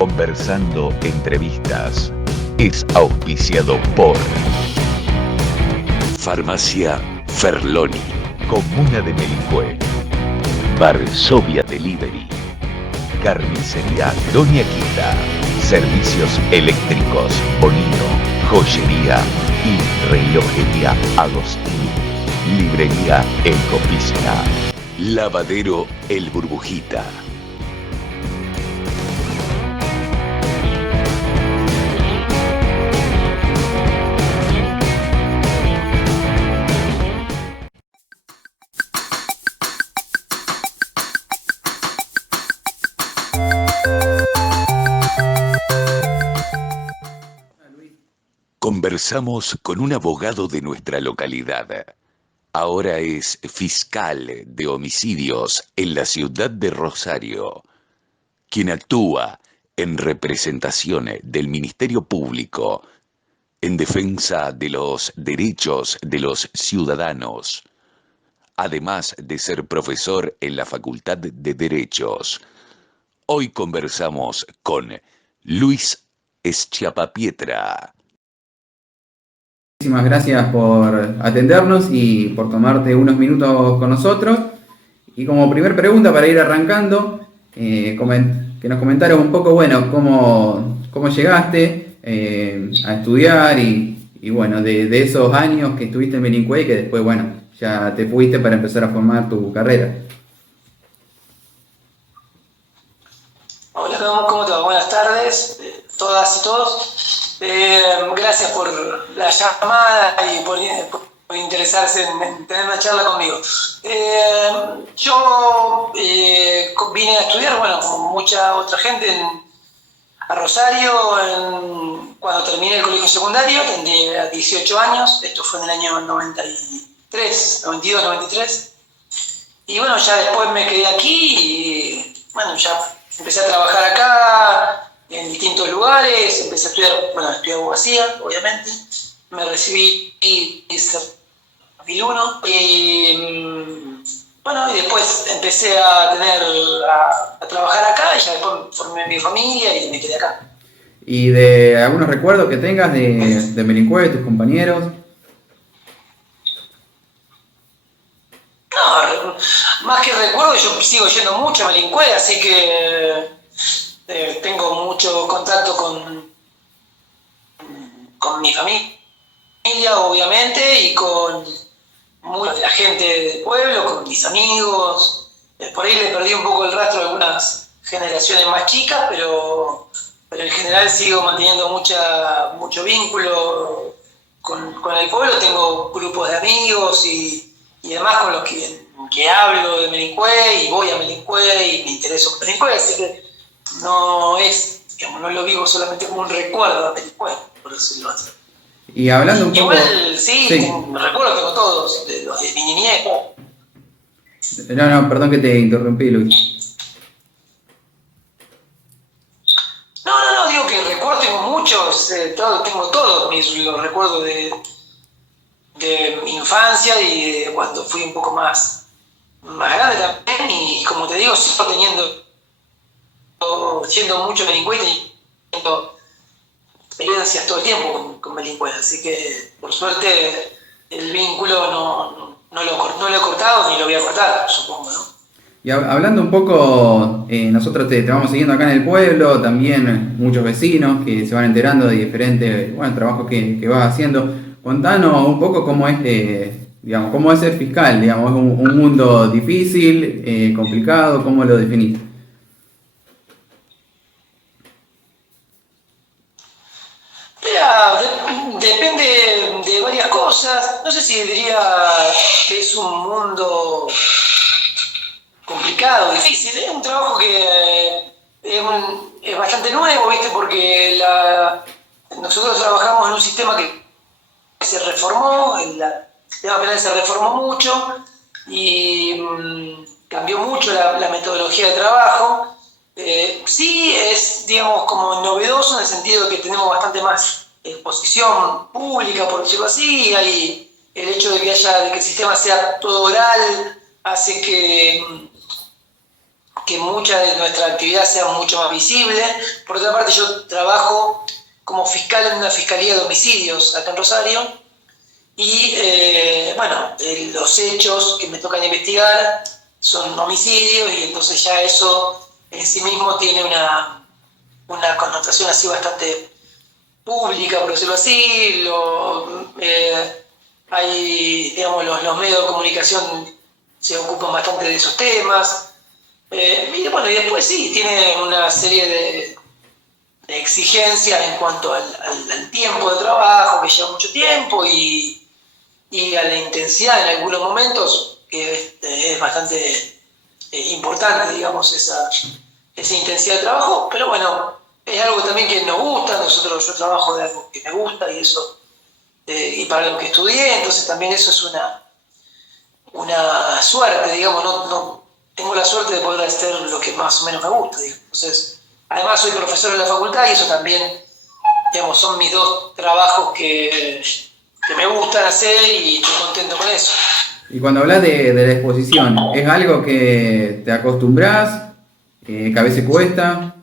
Conversando Entrevistas es auspiciado por Farmacia Ferloni, Comuna de Melicué, Varsovia Delivery, Carnicería Doña Quita, Servicios Eléctricos Bonino, Joyería y Relojería Agostín, Librería El Copista, Lavadero El Burbujita. Conversamos con un abogado de nuestra localidad. Ahora es fiscal de homicidios en la ciudad de Rosario, quien actúa en representación del Ministerio Público en defensa de los derechos de los ciudadanos, además de ser profesor en la Facultad de Derechos. Hoy conversamos con Luis Schiappapiedra. Muchísimas gracias por atendernos y por tomarte unos minutos con nosotros. Y como primer pregunta para ir arrancando, que nos comentaras un poco, bueno, cómo llegaste a estudiar y bueno, de esos años que estuviste en Melicué y que después, bueno, ya te fuiste para empezar a formar tu carrera. Hola, ¿cómo te va? Buenas tardes, todas y todos. Gracias por la llamada y por interesarse en tener una charla conmigo. Yo vine a estudiar, bueno, como mucha otra gente, a Rosario cuando terminé el colegio secundario, tendría 18 años, esto fue en el año 93, 92, 93. Y bueno, ya después me quedé aquí y bueno, ya empecé a trabajar acá en distintos lugares, empecé a estudiar, estudié abogacía, obviamente, me recibí en 2001 y bueno, y después empecé a trabajar acá y ya después formé mi familia y me quedé acá. ¿Y de algunos recuerdos que tengas de Melicué, tus compañeros? No, más que recuerdo, yo sigo yendo mucho a Melicué, así que tengo mucho contacto con mi familia, obviamente, y con la gente del pueblo, con mis amigos. Por ahí le perdí un poco el rastro a algunas generaciones más chicas, pero en general sigo manteniendo mucho vínculo con el pueblo. Tengo grupos de amigos y demás con los que hablo de Melicué y voy a Melicué y me intereso por Melicué, así que no lo vivo solamente como un recuerdo a Melicué, por decirlo así. Y hablando un poco... Igual, sí. Recuerdo tengo todos, los de mi niñez. No, perdón que te interrumpí, Luis. No, digo que recuerdo, tengo muchos, tengo todos los recuerdos de mi infancia y de cuando fui un poco más grande también, y como te digo, sigo siendo mucho Melicué y teniendo experiencias todo el tiempo con Melicué, así que por suerte el vínculo no lo he cortado ni lo voy a cortar, supongo, ¿no? Y hablando un poco, nosotros te vamos siguiendo acá en el pueblo, también muchos vecinos que se van enterando de diferentes trabajos que vas haciendo. Contanos un poco cómo es, cómo es ser fiscal, digamos, es un mundo difícil, complicado, ¿cómo lo definís? Mira, depende de varias cosas. No sé si diría que es un mundo complicado, difícil. Es un trabajo que es bastante nuevo, ¿viste? Porque nosotros trabajamos en un sistema que se reformó, el sistema penal se reformó mucho y cambió mucho la metodología de trabajo. Sí es, digamos, como novedoso en el sentido de que tenemos bastante más exposición pública, por decirlo así, y el hecho de que el sistema sea todo oral hace que que mucha de nuestra actividad sea mucho más visible. Por otra parte, yo trabajo como fiscal en una fiscalía de homicidios acá en Rosario y los hechos que me tocan investigar son homicidios y entonces ya eso en sí mismo tiene una connotación así bastante pública, por decirlo así. Hay, digamos, los medios de comunicación se ocupan bastante de esos temas. Y después sí, tiene una serie de exigencias en cuanto al tiempo de trabajo, que lleva mucho tiempo, y a la intensidad en algunos momentos, que es bastante importante, digamos, esa intensidad de trabajo. Pero bueno, es algo también que nos gusta. Yo trabajo de algo que me gusta y eso, y para lo que estudié, entonces también eso es una suerte, digamos. No tengo la suerte de poder hacer lo que más o menos me gusta, digamos. Entonces, además soy profesor en la facultad y eso también, digamos, son mis dos trabajos que me gustan hacer y estoy contento con eso. Y cuando hablas de la exposición, ¿es algo que te acostumbras, que a veces cuesta?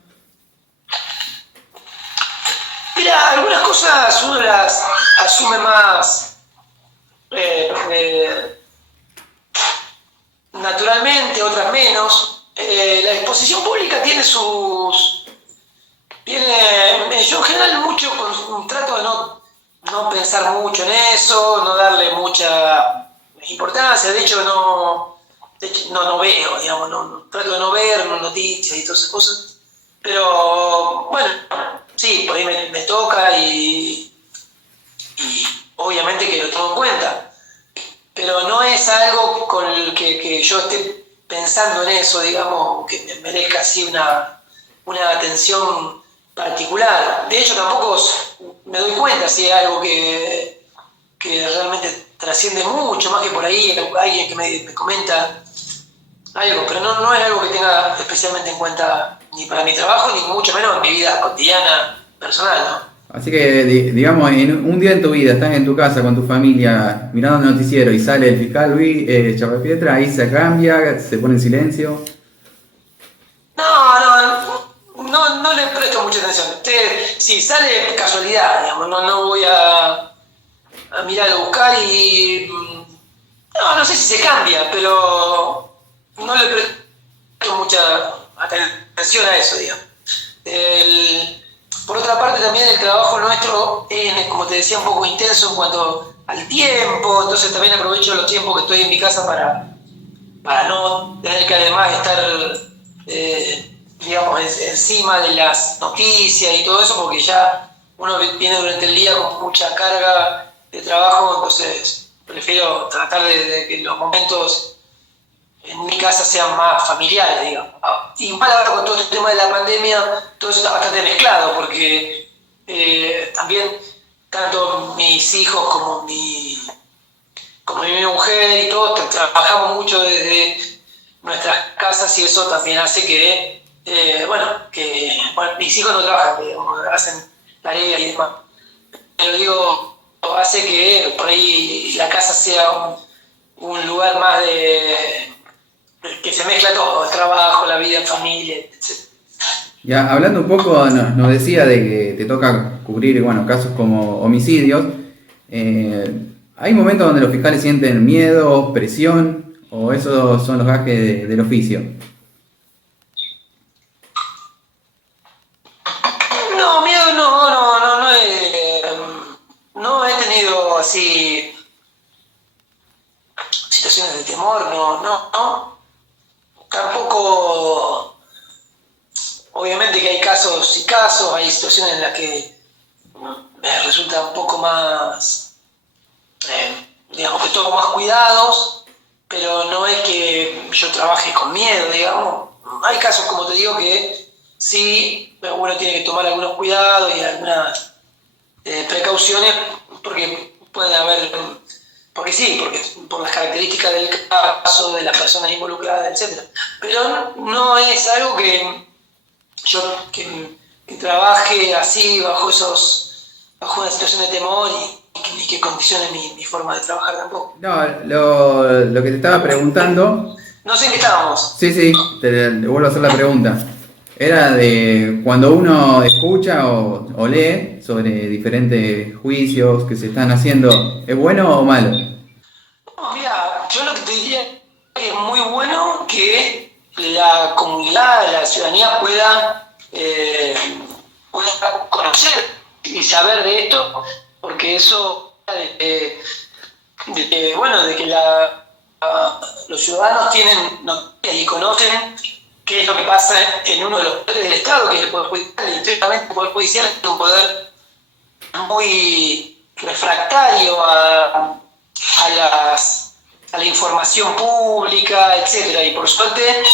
Mira, algunas cosas uno las asume más naturalmente, otras menos. La exposición pública tiene yo en general trato de no pensar mucho en eso, no darle mucha importancia. De hecho no veo, digamos, trato de no ver noticias y todas esas cosas. Pero bueno, sí, por ahí me toca y obviamente que lo tomo en cuenta. Pero no es algo con el que yo esté pensando en eso, digamos, que me merezca así una atención particular. De hecho, tampoco me doy cuenta si es algo que realmente trasciende mucho, más que por ahí alguien que me comenta algo, pero no es algo que tenga especialmente en cuenta ni para mi trabajo, ni mucho menos en mi vida cotidiana, personal, ¿no? Así que, digamos, en un día en tu vida, estás en tu casa con tu familia, mirando el noticiero y sale el fiscal Luis Chapapietra, ahí se cambia, se pone en silencio. No le presto mucha atención. Si sale casualidad, digamos, no voy a mirar, a buscar y... No sé si se cambia, pero no le presto mucha atención a eso, digamos. Por otra parte, también el trabajo nuestro es, como te decía, un poco intenso en cuanto al tiempo, entonces también aprovecho los tiempos que estoy en mi casa para no tener que además estar, digamos, encima de las noticias y todo eso, porque ya uno viene durante el día con mucha carga de trabajo, entonces prefiero tratar de que los momentos en mi casa sean más familiares, digamos. Igual ahora con todo el tema de la pandemia, todo eso está bastante mezclado, porque también tanto mis hijos como mi mujer y todos trabajamos mucho desde nuestras casas y eso también hace que, mis hijos no trabajan, digamos, hacen tareas y demás. Pero digo, hace que por ahí la casa sea un lugar más que se mezcla todo, el trabajo, la vida en familia, etc. Ya, hablando un poco, nos decía de que te toca cubrir, casos como homicidios. ¿Hay momentos donde los fiscales sienten miedo, presión, o esos son los gajes del oficio? No, miedo no he tenido así situaciones de temor, no. Tampoco, obviamente que hay casos y casos, hay situaciones en las que me resulta un poco más, digamos, que tomo más cuidados, pero no es que yo trabaje con miedo, digamos. Hay casos, como te digo, que sí, uno tiene que tomar algunos cuidados y algunas precauciones, porque pueden haber... Porque por las características del caso, de las personas involucradas, etc. Pero no es algo que yo que trabaje así bajo una situación de temor y que condicione mi forma de trabajar tampoco. No, lo que te estaba preguntando No sé en qué estábamos. Sí, te vuelvo a hacer la pregunta. Era de cuando uno escucha o lee sobre diferentes juicios que se están haciendo, ¿es bueno o malo? No, mira, yo lo que te diría es que es muy bueno que la comunidad, la ciudadanía pueda conocer y saber de esto, porque eso de que los ciudadanos tienen noticias y conocen qué es lo que pasa en uno de los poderes del Estado, que es el Poder Judicial, y históricamente el Poder Judicial es un poder muy refractario a la información pública, etcétera. Y por suerte,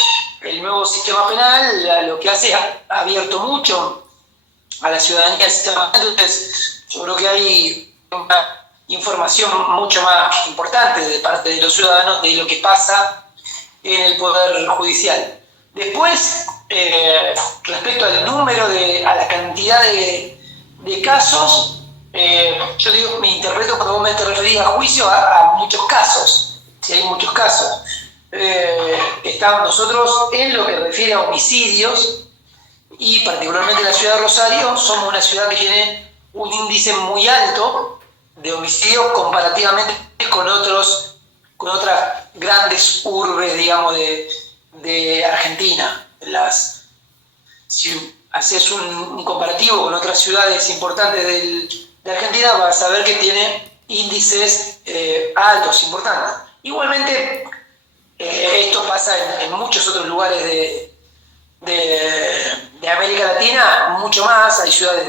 el nuevo sistema penal lo que hace es ha abierto mucho a la ciudadanía del sistema penal. Entonces, yo creo que hay una información mucho más importante de parte de los ciudadanos de lo que pasa en el Poder Judicial. Después, respecto al número, a la cantidad de casos, yo digo, me interpreto cuando vos me te referís a juicio a muchos casos, si hay muchos casos. Estamos nosotros en lo que refiere a homicidios, y particularmente en la ciudad de Rosario, somos una ciudad que tiene un índice muy alto de homicidios comparativamente con otras grandes urbes, digamos, de Argentina. Si haces un comparativo con otras ciudades importantes de Argentina, vas a ver que tiene índices altos, importantes. Igualmente, esto pasa en muchos otros lugares de América Latina, mucho más. Hay ciudades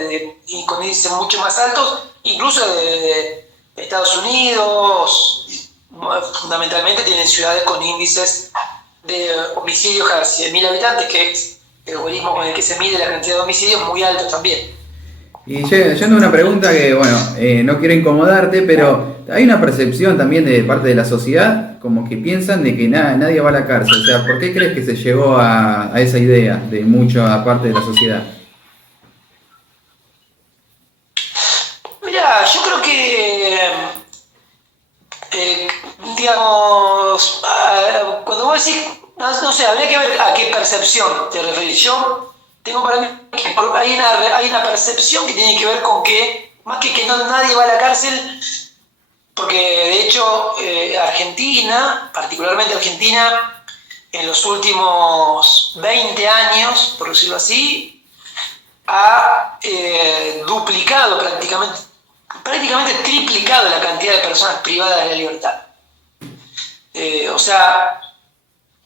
con índices mucho más altos, incluso de Estados Unidos. Fundamentalmente tienen ciudades con índices de homicidios cada 100.000 habitantes, que es el algoritmo con el que se mide la cantidad de homicidios, muy altos también. Y yendo a una pregunta que, bueno, no quiero incomodarte, pero hay una percepción también de parte de la sociedad, como que piensan de que nadie va a la cárcel. O sea, ¿por qué crees que se llegó a esa idea de mucha parte de la sociedad? Mira, yo creo que, digamos, cuando vos decís, no sé, habría que ver a qué percepción te referís. Yo tengo para mí que hay una percepción que tiene que ver con que, más que nadie va a la cárcel, porque de hecho Argentina, particularmente Argentina, en los últimos 20 años, por decirlo así, ha duplicado prácticamente triplicado la cantidad de personas privadas de la libertad. O sea,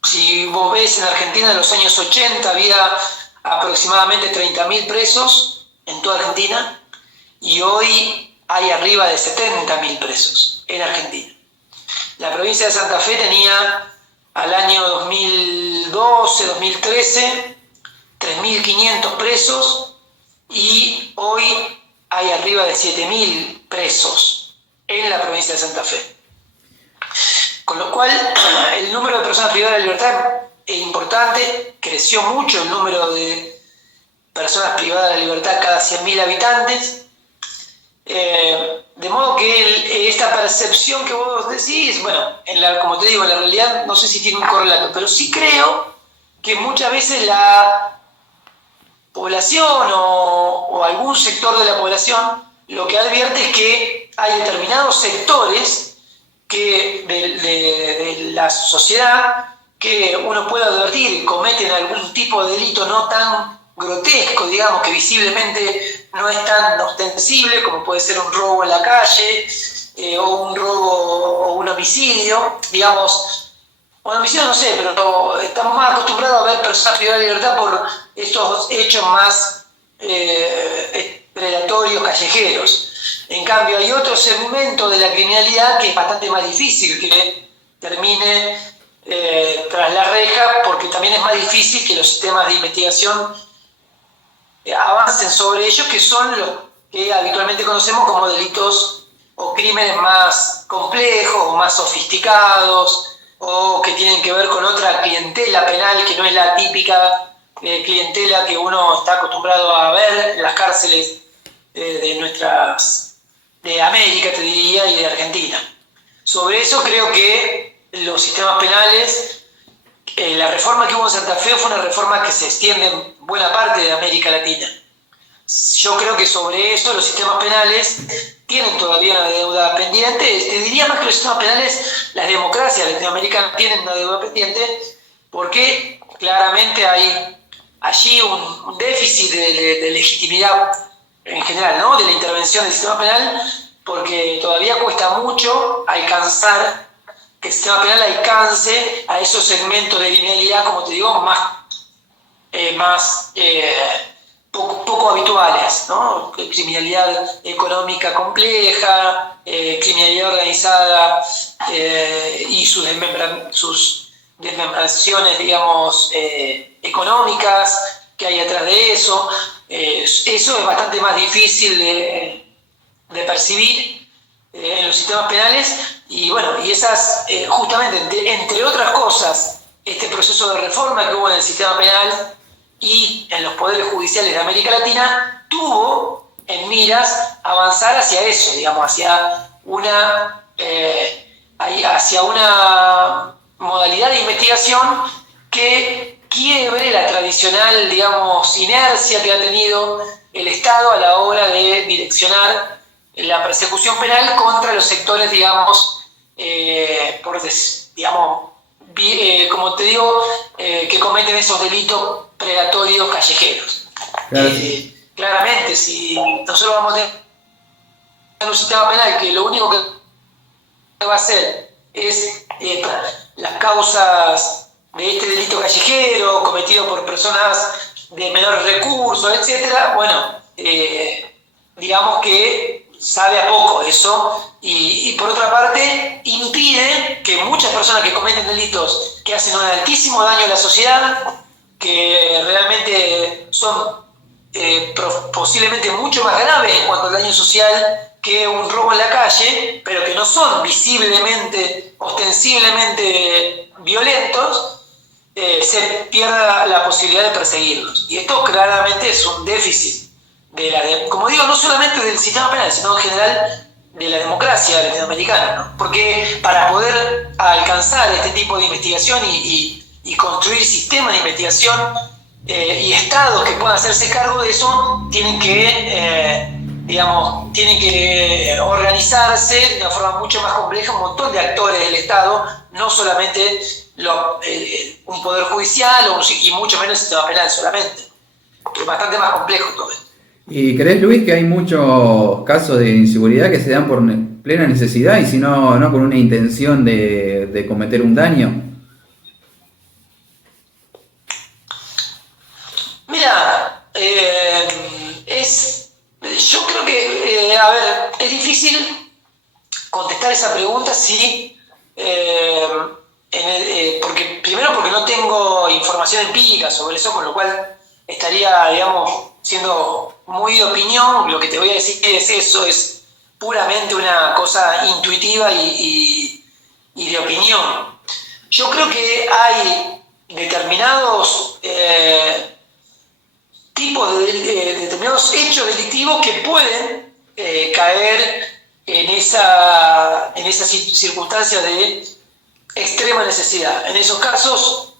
si vos ves en Argentina en los años 80 había aproximadamente 30.000 presos en toda Argentina, y hoy hay arriba de 70.000 presos en Argentina. La provincia de Santa Fe tenía al año 2012-2013 3.500 presos, y hoy hay arriba de 7.000 presos en la provincia de Santa Fe. Con lo cual, el número de personas privadas de libertad es importante, creció mucho el número de personas privadas de libertad cada 100.000 habitantes, de modo que esta percepción que vos decís, bueno, como te digo, en la realidad no sé si tiene un correlato, pero sí creo que muchas veces la población o algún sector de la población lo que advierte es que hay determinados sectores de la sociedad que uno puede advertir cometen algún tipo de delito no tan grotesco, digamos, que visiblemente no es tan ostensible, como puede ser un robo en la calle, o un robo o un homicidio, digamos. Un homicidio no sé, pero estamos más acostumbrados a ver personas privadas de libertad por estos hechos más predatorios, callejeros. En cambio, hay otro segmento de la criminalidad que es bastante más difícil que termine tras la reja, porque también es más difícil que los sistemas de investigación avancen sobre ellos, que son los que habitualmente conocemos como delitos o crímenes más complejos o más sofisticados, o que tienen que ver con otra clientela penal que no es la típica clientela que uno está acostumbrado a ver en las cárceles de América, te diría, y de Argentina. Sobre eso creo que los sistemas penales la reforma que hubo en Santa Fe fue una reforma que se extiende en buena parte de América Latina. Yo creo que sobre eso los sistemas penales tienen todavía una deuda pendiente. Te diría más que los sistemas penales, las democracias latinoamericanas tienen una deuda pendiente porque claramente hay allí un déficit de legitimidad en general, ¿no? De la intervención del sistema penal, porque todavía cuesta mucho alcanzar, que el sistema penal alcance a esos segmentos de criminalidad, como te digo, poco habituales, ¿no? Criminalidad económica compleja, criminalidad organizada y sus desmembraciones, digamos, económicas que hay atrás de eso. Eso es bastante más difícil de percibir en los sistemas penales y bueno, y esas, justamente, entre otras cosas, este proceso de reforma que hubo en el sistema penal y en los poderes judiciales de América Latina tuvo en miras avanzar hacia eso, digamos, hacia una modalidad de investigación que quiebre la tradicional, digamos, inercia que ha tenido el Estado a la hora de direccionar la persecución penal contra los sectores, digamos, como te digo, que cometen esos delitos predatorios callejeros. Claro. Claramente, si nosotros vamos a tener un sistema penal que lo único que va a hacer es las causas de este delito callejero cometido por personas de menores recursos, etcétera, bueno, digamos que sabe a poco eso y por otra parte impide que muchas personas que cometen delitos que hacen un altísimo daño a la sociedad, que realmente son posiblemente mucho más graves en cuanto al daño social que un robo en la calle, pero que no son visiblemente, ostensiblemente violentos, se pierda la posibilidad de perseguirlos. Y esto claramente es un déficit como digo, no solamente del sistema penal, sino en general de la democracia latinoamericana, ¿no? Porque para poder alcanzar este tipo de investigación y construir sistemas de investigación y estados que puedan hacerse cargo de eso, tienen que organizarse de una forma mucho más compleja, un montón de actores del Estado, no solamente un poder judicial y mucho menos el sistema penal solamente. Es bastante más complejo todo esto. ¿Y crees, Luis, que hay muchos casos de inseguridad que se dan por plena necesidad y si no con una intención de cometer un daño? Mira, yo creo que, es difícil contestar esa pregunta porque no tengo información empírica sobre eso, con lo cual estaría, digamos, siendo muy de opinión. Lo que te voy a decir es puramente una cosa intuitiva y de opinión. Yo creo que hay determinados determinados hechos delictivos que pueden caer en esa circunstancia de extrema necesidad. En esos casos,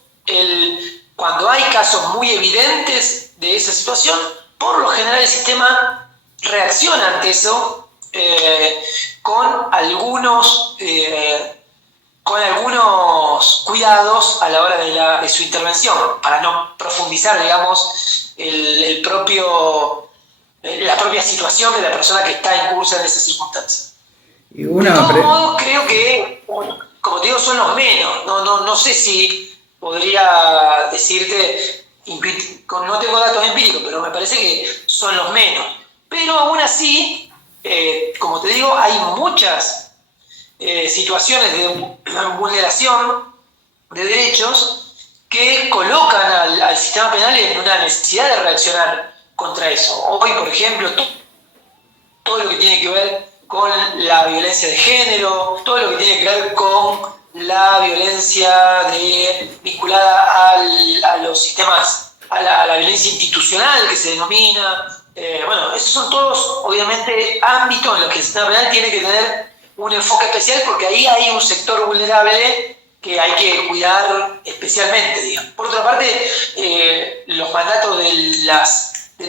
cuando hay casos muy evidentes de esa situación, por lo general el sistema reacciona ante eso con algunos cuidados a la hora de su intervención, para no profundizar, digamos, la propia situación de la persona que está en curso en esa circunstancia. De todos modos, creo que, como te digo, son los menos. No sé si podría decirte, no tengo datos empíricos, pero me parece que son los menos. Pero aún así, como te digo, hay muchas situaciones de vulneración de derechos que colocan al sistema penal en una necesidad de reaccionar contra eso. Hoy, por ejemplo, todo lo que tiene que ver con la violencia de género, todo lo que tiene que ver con la violencia vinculada a los sistemas, a la violencia institucional que se denomina. Esos son todos, obviamente, ámbitos en los que el sistema penal tiene que tener un enfoque especial, porque ahí hay un sector vulnerable que hay que cuidar especialmente, digamos. Por otra parte, los mandatos de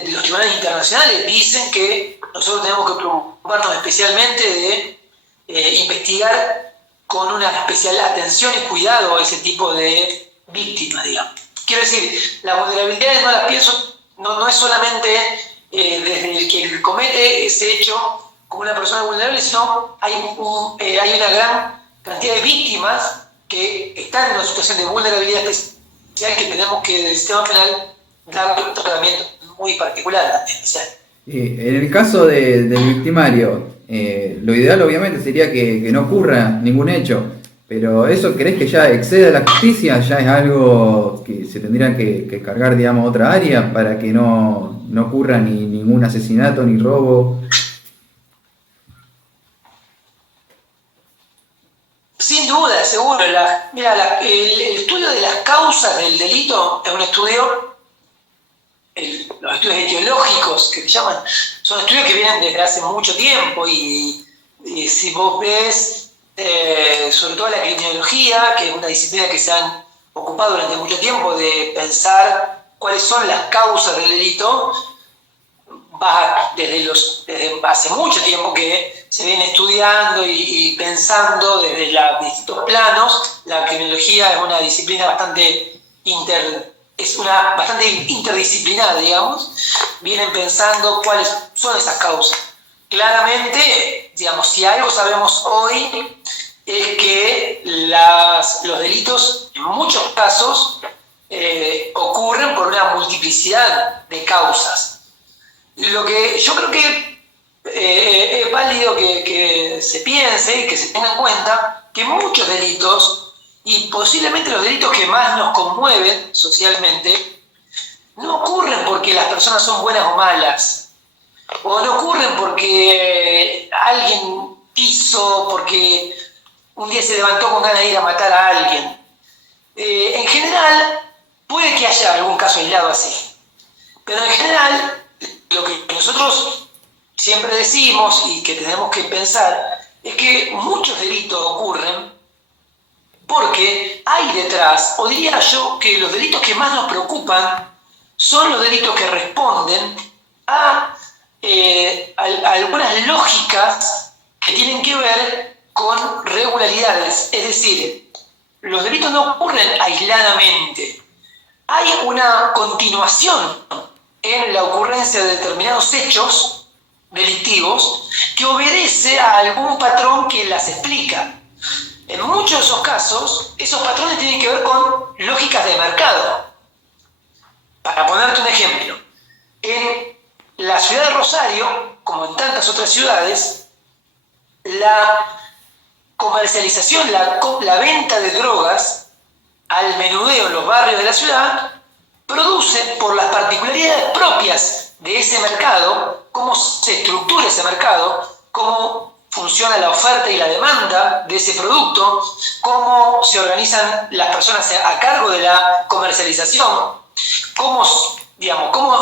los tribunales internacionales dicen que nosotros tenemos que preocuparnos especialmente de investigar con una especial atención y cuidado a ese tipo de víctimas, digamos. Quiero decir, las vulnerabilidades no las pienso, no es solamente desde el que comete ese hecho como una persona vulnerable, sino hay una gran cantidad de víctimas que están en una situación de vulnerabilidad especial que tenemos que, del sistema penal, darle un tratamiento muy particular, especial. En el caso del victimario, lo ideal obviamente sería que no ocurra ningún hecho, pero ¿eso crees que ya excede a la justicia? ¿Ya es algo que se tendría que cargar, digamos, a otra área para que no ocurra ningún asesinato ni robo? Sin duda, seguro. El estudio de las causas del delito es un estudio, los estudios etiológicos que se llaman, son estudios que vienen desde hace mucho tiempo y si vos ves, sobre todo la criminología, que es una disciplina que se han ocupado durante mucho tiempo de pensar cuáles son las causas del delito, desde hace mucho tiempo que se viene estudiando y pensando desde los distintos planos. La criminología es una disciplina bastante interdisciplinar, digamos. Vienen pensando cuáles son esas causas. Claramente, digamos, si algo sabemos hoy es que los delitos en muchos casos ocurren por una multiplicidad de causas. Lo que yo creo que es válido que se piense y que se tenga en cuenta que muchos delitos, y posiblemente los delitos que más nos conmueven socialmente, no ocurren porque las personas son buenas o malas, o no ocurren porque alguien quiso, porque un día se levantó con ganas de ir a matar a alguien. En general, puede que haya algún caso aislado así, pero en general lo que nosotros siempre decimos y que tenemos que pensar es que muchos delitos ocurren porque hay detrás, o diría yo que los delitos que más nos preocupan son los delitos que responden a algunas lógicas que tienen que ver con regularidades. Es decir, los delitos no ocurren aisladamente, hay una continuación en la ocurrencia de determinados hechos delictivos que obedece a algún patrón que las explica. En muchos de esos casos, esos patrones tienen que ver con lógicas de mercado. Para ponerte un ejemplo, en la ciudad de Rosario, como en tantas otras ciudades, la comercialización, la venta de drogas al menudeo en los barrios de la ciudad produce, por las particularidades propias de ese mercado, cómo se estructura ese mercado, cómo funciona la oferta y la demanda de ese producto, cómo se organizan las personas a cargo de la comercialización, cómo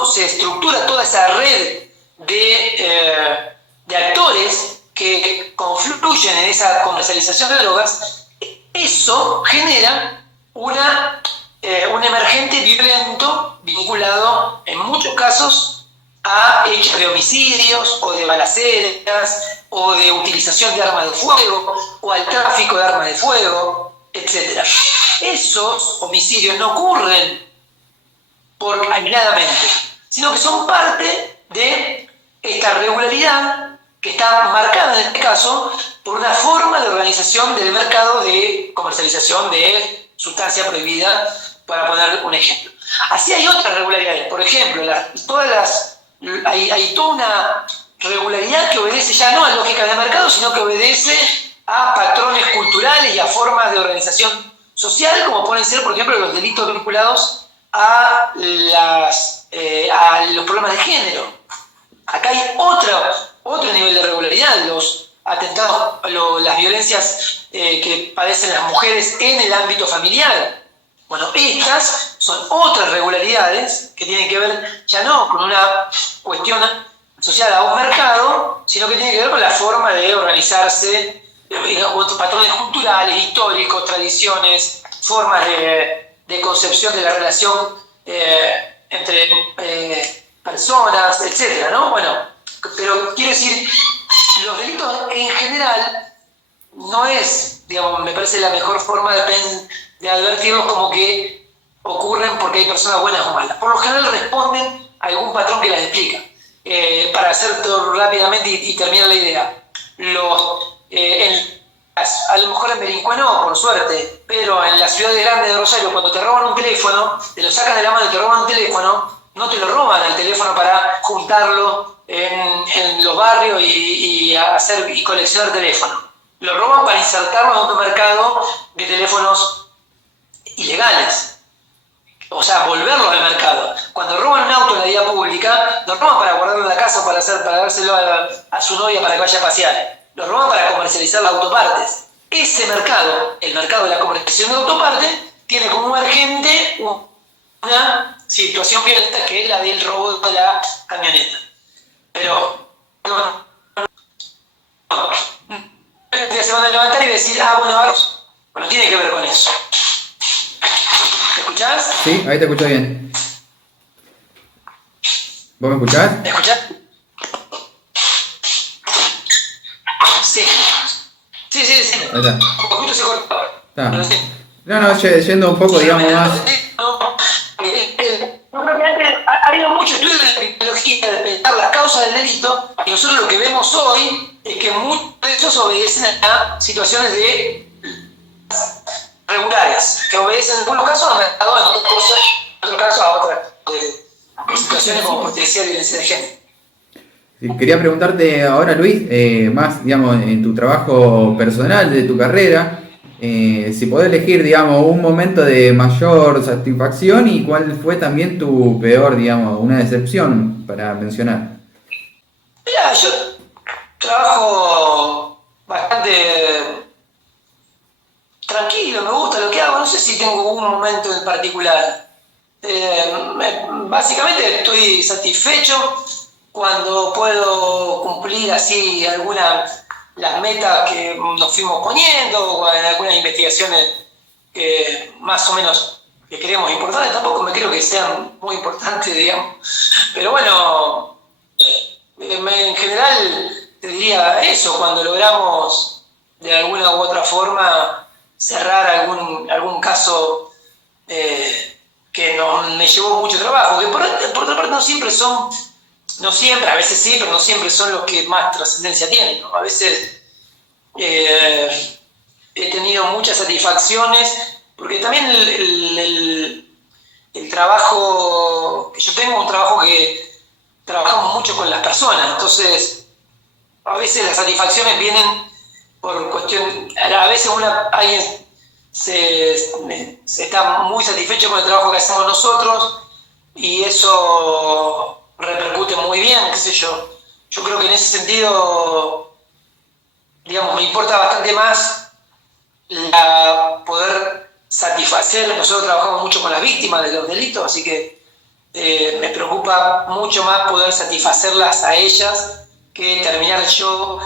se estructura toda esa red de actores que confluyen en esa comercialización de drogas. Eso genera un emergente violento vinculado en muchos casos a hechos de homicidios o de balaceras o de utilización de armas de fuego o al tráfico de armas de fuego, etc. Esos homicidios no ocurren aisladamente, sino que son parte de esta regularidad que está marcada en este caso por una forma de organización del mercado de comercialización de sustancia prohibida, para poner un ejemplo. Así hay otras regularidades. Por ejemplo, hay toda una regularidad que obedece ya no a lógicas de mercado, sino que obedece a patrones culturales y a formas de organización social, como pueden ser, por ejemplo, los delitos vinculados a los problemas de género. Acá hay otro nivel de regularidad, los atentados, las violencias que padecen las mujeres en el ámbito familiar. Bueno, estas son otras regularidades que tienen que ver ya no con una cuestión asociada a un mercado, sino que tienen que ver con la forma de organizarse patrones culturales, históricos, tradiciones, formas de concepción de la relación entre personas, etcétera, ¿no? Bueno, pero quiero decir, los delitos en general no es, digamos, me parece la mejor forma de advertirlos como que ocurren porque hay personas buenas o malas. Por lo general responden a algún patrón que las explica. Para hacer todo rápidamente y terminar la idea. A lo mejor en Berincuá no, por suerte, pero en la ciudad grande de Rosario, cuando te roban un teléfono, te lo sacan de la mano y te roban un teléfono, no te lo roban el teléfono para juntarlo en los barrios y coleccionar teléfonos. Lo roban para insertarlo en otro mercado de teléfonos ilegales. O sea, volverlo al mercado. Cuando roban un auto en la vía pública, lo roban para guardarlo en la casa o para dárselo a su novia para que vaya a pasear. Lo roban para comercializar las autopartes. Ese mercado, el mercado de la comercialización de autopartes, tiene como emergente una situación violenta que es la del robo de la camioneta. Pero se van a levantar y decir, bueno, tiene que ver con eso. ¿Me escuchás? Sí, ahí te escucho bien. ¿Vos me escuchás? ¿Me escuchás? Sí. Sí. Ahí está. Justo se cortó. Está. No, yendo un poco, digamos, más. Yo creo que ha habido mucho estudio de la criminología, de pensar las causas del delito, y nosotros lo que vemos hoy es que muchos de ellos obedecen a situaciones regulares, que obedecen en algunos casos a mercado, en otros casos a otras situaciones como potencial violencia de género. Sí, quería preguntarte ahora, Luis, más, digamos, en tu trabajo personal, de tu carrera, si podés elegir, digamos, un momento de mayor satisfacción y cuál fue también tu peor, digamos, una decepción para mencionar. Mira, yo trabajo bastante tranquilo, me gusta lo que hago, no sé si tengo un momento en particular. Básicamente estoy satisfecho cuando puedo cumplir así las metas que nos fuimos poniendo o en algunas investigaciones que más o menos que creemos importantes. Tampoco me creo que sean muy importantes, digamos, pero bueno, en general te diría eso, cuando logramos de alguna u otra forma cerrar algún caso que me llevó mucho trabajo, que por otra parte no siempre, a veces sí, pero no siempre son los que más trascendencia tienen, ¿no? A veces he tenido muchas satisfacciones, porque también el trabajo que yo tengo es un trabajo que trabajamos mucho con las personas, entonces a veces las satisfacciones vienen por cuestión, a veces alguien se está muy satisfecho con el trabajo que hacemos nosotros y eso repercute muy bien, qué sé yo. Yo creo que en ese sentido, digamos, me importa bastante más poder satisfacer. Nosotros trabajamos mucho con las víctimas de los delitos, así que me preocupa mucho más poder satisfacerlas a ellas que terminar yo,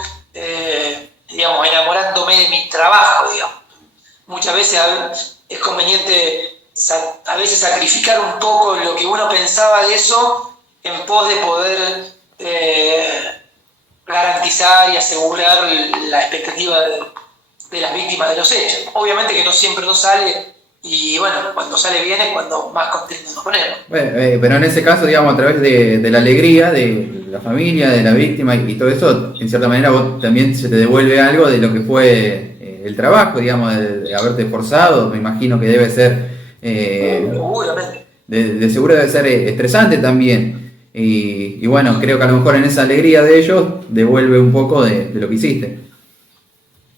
digamos, enamorándome de mi trabajo, digamos. Muchas veces es conveniente a veces sacrificar un poco lo que uno pensaba de eso en pos de poder garantizar y asegurar la expectativa de las víctimas de los hechos. Obviamente que no siempre nos sale, y bueno, cuando sale bien es cuando más contentos nos ponemos. Bueno, pero en ese caso, digamos, a través de la alegría de la familia, de la víctima y todo eso, en cierta manera vos también se te devuelve algo de lo que fue el trabajo, digamos, de haberte esforzado. Me imagino que debe ser... Seguramente. De seguro debe ser estresante también. Y bueno, creo que a lo mejor en esa alegría de ellos devuelve un poco de lo que hiciste.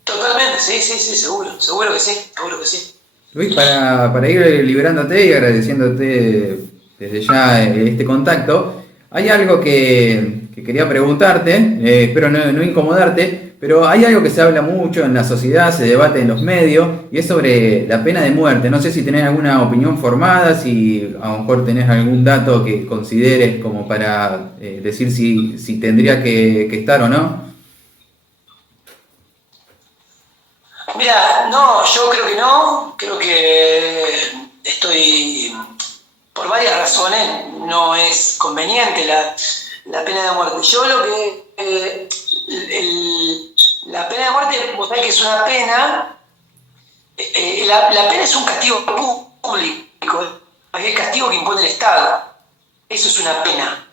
Totalmente, sí, seguro que sí. Luis, para ir liberándote y agradeciéndote desde ya este contacto, hay algo que quería preguntarte, espero no incomodarte, pero hay algo que se habla mucho en la sociedad, se debate en los medios, y es sobre la pena de muerte. No sé si tenés alguna opinión formada, si a lo mejor tenés algún dato que consideres como para decir si tendría que estar o no. Mira, no, yo creo que no, creo que por varias razones, no es conveniente la pena de muerte. Yo lo que, la pena de muerte, vos sabés que es una pena, la pena es un castigo público, es el castigo que impone el Estado, eso es una pena.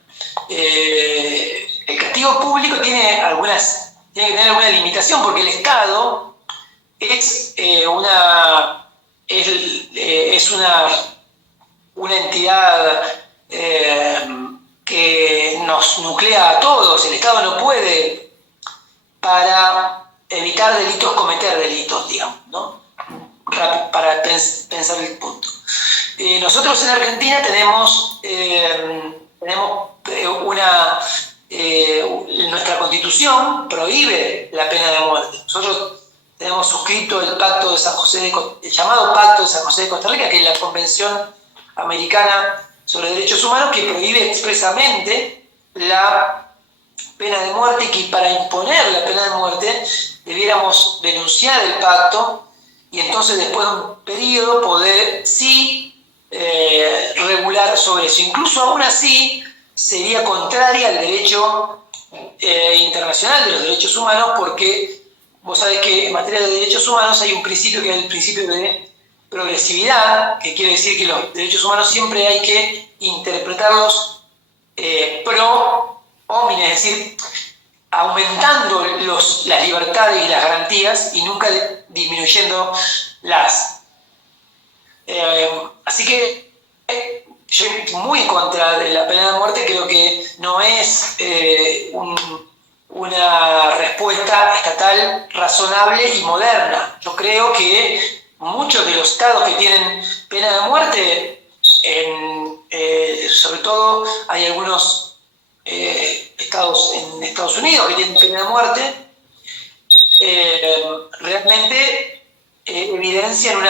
El castigo público tiene que tener alguna limitación, porque el Estado es una entidad que nos nuclea a todos. El Estado no puede, para evitar delitos, cometer delitos, digamos, ¿no? Para pensar el punto. Nosotros en Argentina tenemos nuestra Constitución prohíbe la pena de muerte. Nosotros tenemos suscrito el Pacto de San José el llamado Pacto de San José de Costa Rica, que es la Convención Americana sobre Derechos Humanos, que prohíbe expresamente la pena de muerte, y que para imponer la pena de muerte debiéramos denunciar el pacto y entonces después de un periodo poder regular sobre eso. Incluso aún así sería contraria al derecho internacional de los derechos humanos, porque vos sabés que en materia de derechos humanos hay un principio que es el principio de progresividad, que quiere decir que los derechos humanos siempre hay que interpretarlos pro homine, es decir, aumentando las libertades y las garantías y nunca disminuyéndolas. Así que yo muy en contra de la pena de muerte, creo que no es una respuesta estatal razonable y moderna. Yo creo que muchos de los estados que tienen pena de muerte, sobre todo hay algunos estados en Estados Unidos que tienen pena de muerte, realmente evidencian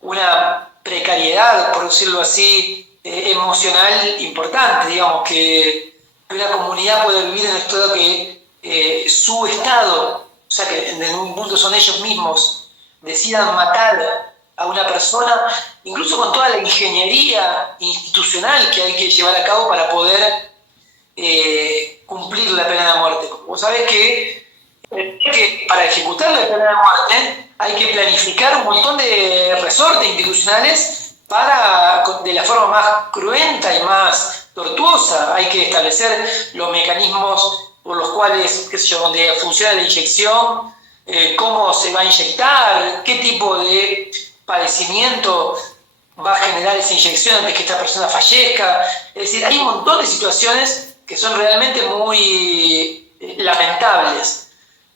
una precariedad, por decirlo así, emocional importante. Digamos que una comunidad puede vivir en un estado que su estado, o sea que en un punto son ellos mismos, decidan matar a una persona, incluso con toda la ingeniería institucional que hay que llevar a cabo para poder cumplir la pena de muerte. Vos sabés que para ejecutar la pena de muerte hay que planificar un montón de resortes institucionales de la forma más cruenta y más tortuosa. Hay que establecer los mecanismos por los cuales, qué sé yo, donde funciona la inyección, cómo se va a inyectar, qué tipo de padecimiento va a generar esa inyección antes que esta persona fallezca. Es decir, hay un montón de situaciones que son realmente muy lamentables.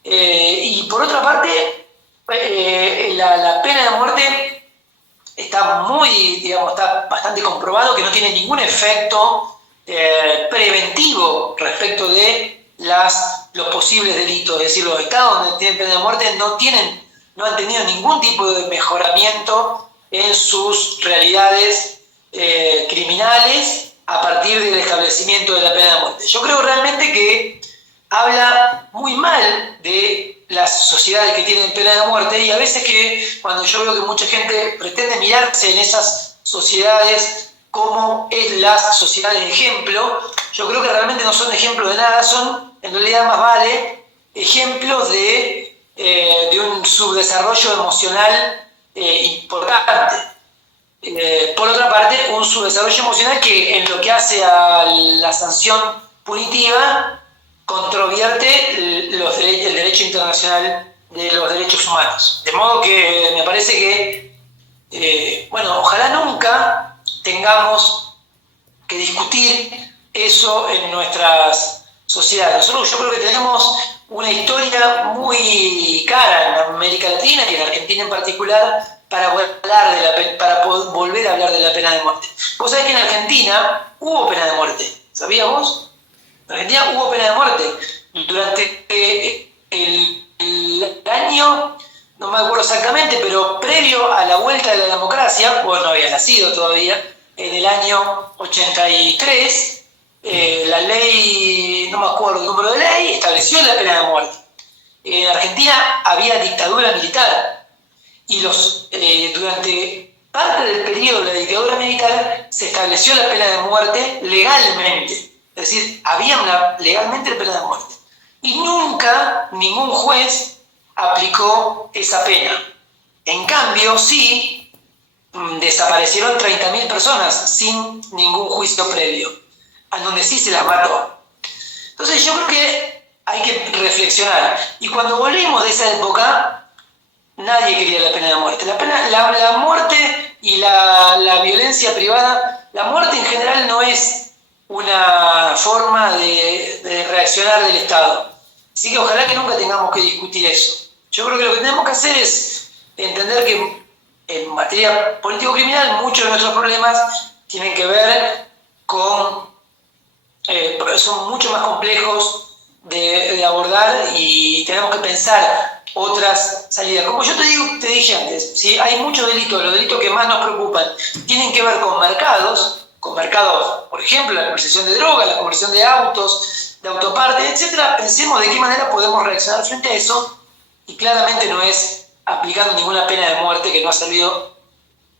Y por otra parte, la pena de muerte está bastante comprobado que no tiene ningún efecto preventivo respecto de los posibles delitos. Es decir, los estados donde tienen pena de muerte no han tenido ningún tipo de mejoramiento en sus realidades criminales a partir del establecimiento de la pena de muerte. Yo creo realmente que habla muy mal de las sociedades que tienen pena de muerte, y a veces que cuando yo veo que mucha gente pretende mirarse en esas sociedades como es las sociedades de ejemplo, yo creo que realmente no son ejemplos de nada, son en realidad más vale ejemplos de un subdesarrollo emocional importante. Por otra parte, un subdesarrollo emocional que en lo que hace a la sanción punitiva controvierte el derecho internacional de los derechos humanos. De modo que me parece que, ojalá nunca tengamos que discutir eso en nuestras sociedades. Yo creo que tenemos una historia muy cara en América Latina y en Argentina en particular para volver a hablar de la pena de muerte. Vos sabés que en Argentina hubo pena de muerte, ¿sabías vos? En Argentina hubo pena de muerte. Durante el año, no me acuerdo exactamente, pero previo a la vuelta de la democracia, vos no habías nacido todavía, en el año 83, la ley, no me acuerdo el número de ley, estableció la pena de muerte. En Argentina había dictadura militar y durante parte del periodo de la dictadura militar se estableció la pena de muerte legalmente. Es decir, había legalmente la pena de muerte. Y nunca ningún juez aplicó esa pena. En cambio, sí, desaparecieron 30.000 personas sin ningún juicio previo, a donde sí se las mató. Entonces yo creo que hay que reflexionar. Y cuando volvimos de esa época, nadie quería la pena de muerte. La muerte y la violencia privada, la muerte en general no es una forma de reaccionar del Estado. Así que ojalá que nunca tengamos que discutir eso. Yo creo que lo que tenemos que hacer es entender que en materia político-criminal muchos de nuestros problemas tienen que ver con... son mucho más complejos de abordar y tenemos que pensar otras salidas. Como yo te dije antes, ¿sí? Hay muchos delitos, los delitos que más nos preocupan tienen que ver con mercados, por ejemplo, la comercialización de drogas, la comercialización de autos, de autopartes, etc. Pensemos de qué manera podemos reaccionar frente a eso, y claramente no es aplicando ninguna pena de muerte, que no ha servido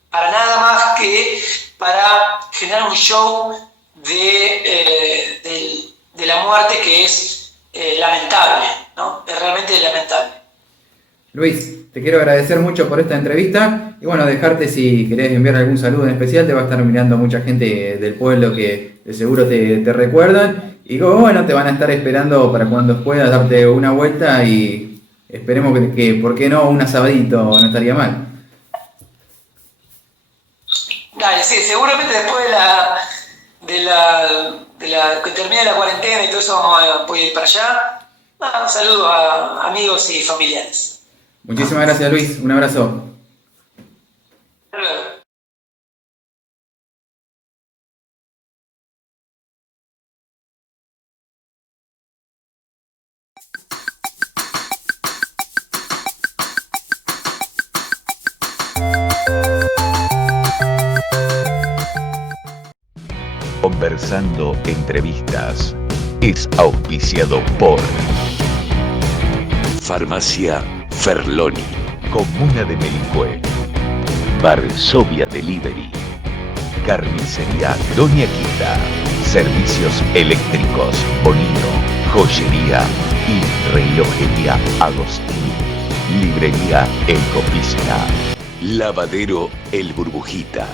para nada más que para generar un show de la muerte que es lamentable, ¿no? Es realmente lamentable. Luis, te quiero agradecer mucho por esta entrevista y bueno, dejarte si querés enviar algún saludo en especial. Te va a estar mirando mucha gente del pueblo que de seguro te recuerdan y como bueno, te van a estar esperando para cuando puedas darte una vuelta y esperemos que ¿por qué no? Un asadito no estaría mal. Dale, sí, seguramente después que termine la cuarentena y todo eso voy a ir para allá. Un saludo a amigos y familiares. Muchísimas gracias, Luis. Un abrazo. Hasta luego. Conversando Entrevistas es auspiciado por Farmacia Ferloni, Comuna de Melicue, Varsovia Delivery, Carnicería Doña Quita, Servicios Eléctricos Bonino, Joyería y Relojería Agostini, Librería El Copista, Lavadero El Burbujita.